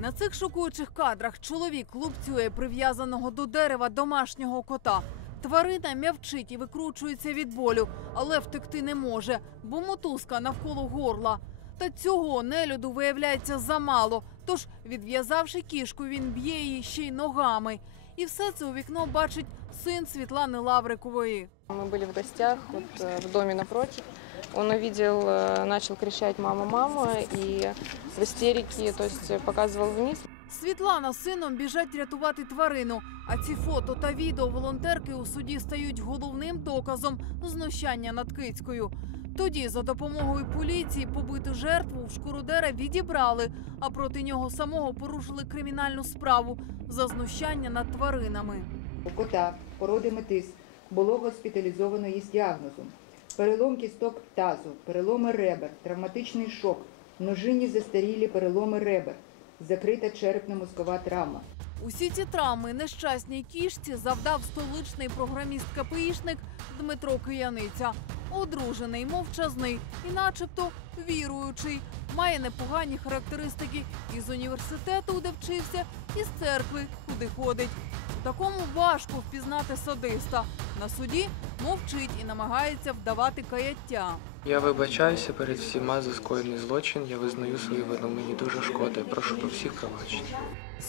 На цих шокуючих кадрах чоловік лупцює прив'язаного до дерева домашнього кота. Тварина м'явчить і викручується від болю, але втекти не може, бо мотузка навколо горла. Та цього нелюду виявляється замало. Тож, відв'язавши кішку, він б'є її ще й ногами. І все це у вікно бачить син Світлани Лаврикової. Мы были в гостях вот, э, в доме напротив. Он увидел, э, начал кричать «мама, мама» и в истерике, то есть э, показывал вниз. Світлана з сином біжать рятувати тварину. А ці фото та відео волонтерки у суді стають головним доказом знущання над кицькою. Тоді за допомогою поліції побиту жертву в шкуродера відібрали, а проти нього самого порушили кримінальну справу за знущання над тваринами. У кота породи метис було госпіталізовано із діагнозом перелом кісток тазу, переломи ребер, травматичний шок, множинні застарілі переломи ребер, закрита черепно-мозкова травма. Усі ці травми нещасній кішці завдав столичний програміст КПІшник Дмитро Кияниця. Одружений, мовчазний і начебто віруючий. Має непогані характеристики із університету, де вчився, і з церкви, куди ходить. У такому важко впізнати садиста. На суді мовчить і намагається вдавати каяття. Я вибачаюся перед всіма за скоєний злочин. Я визнаю свою вину. Мені дуже шкода. Прошу про всіх пробачення.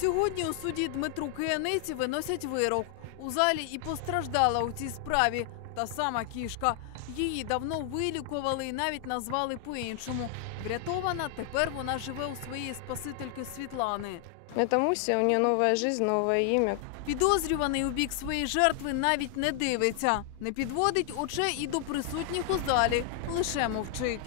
Сьогодні у суді Дмитру Кияниці виносять вирок. У залі і постраждала у цій справі та сама кішка. Її давно вилікували і навіть назвали по-іншому. Врятована, тепер вона живе у своєї спасительки Світлани. Это Муся, у нее новая жизнь, новое имя. Підозрюваний у бік своєї жертви навіть не дивиться, не підводить очей і до присутніх у залі, лише мовчить.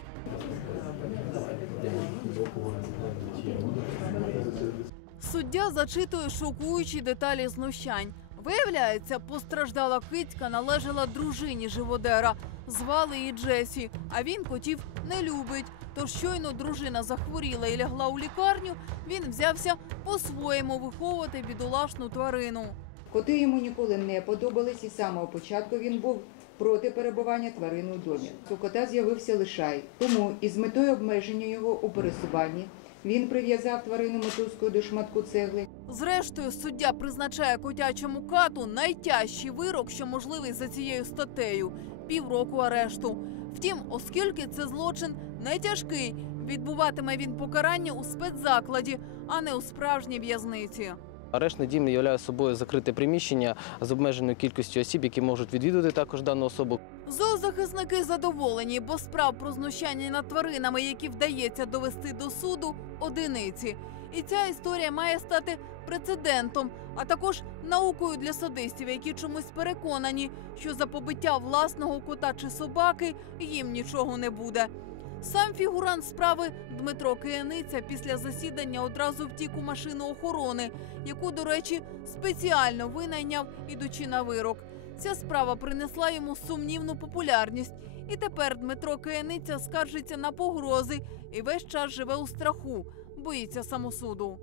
Суддя зачитує шокуючі деталі знущань. Виявляється, постраждала кицька належала дружині живодера. Звали її Джесі, а він котів не любить. Тож щойно дружина захворіла і лягла у лікарню, він взявся по-своєму виховувати бідолашну тварину. Коти йому ніколи не подобались, і з самого початку він був проти перебування тварини у домі. У кота з'явився лишай, тому із метою обмеження його у пересуванні він прив'язав тварину мотузкою до шматку цегли. Зрештою, суддя призначає котячому кату найтяжчий вирок, що можливий за цією статтею півроку арешту. Втім, оскільки це злочин не тяжкий, відбуватиме він покарання у спецзакладі, а не у справжній в'язниці. Арештний дім являє собою закрите приміщення з обмеженою кількістю осіб, які можуть відвідувати також дану особу. Зоозахисники задоволені, бо справ про знущання над тваринами, які вдається довести до суду, одиниці. І ця історія має стати прецедентом, а також наукою для садистів, які чомусь переконані, що за побиття власного кота чи собаки їм нічого не буде. Сам фігурант справи Дмитро Кияниця після засідання одразу втік у машину охорони, яку, до речі, спеціально винайняв, ідучи на вирок. Ця справа принесла йому сумнівну популярність, і тепер Дмитро Кияниця скаржиться на погрози і весь час живе у страху, боїться самосуду.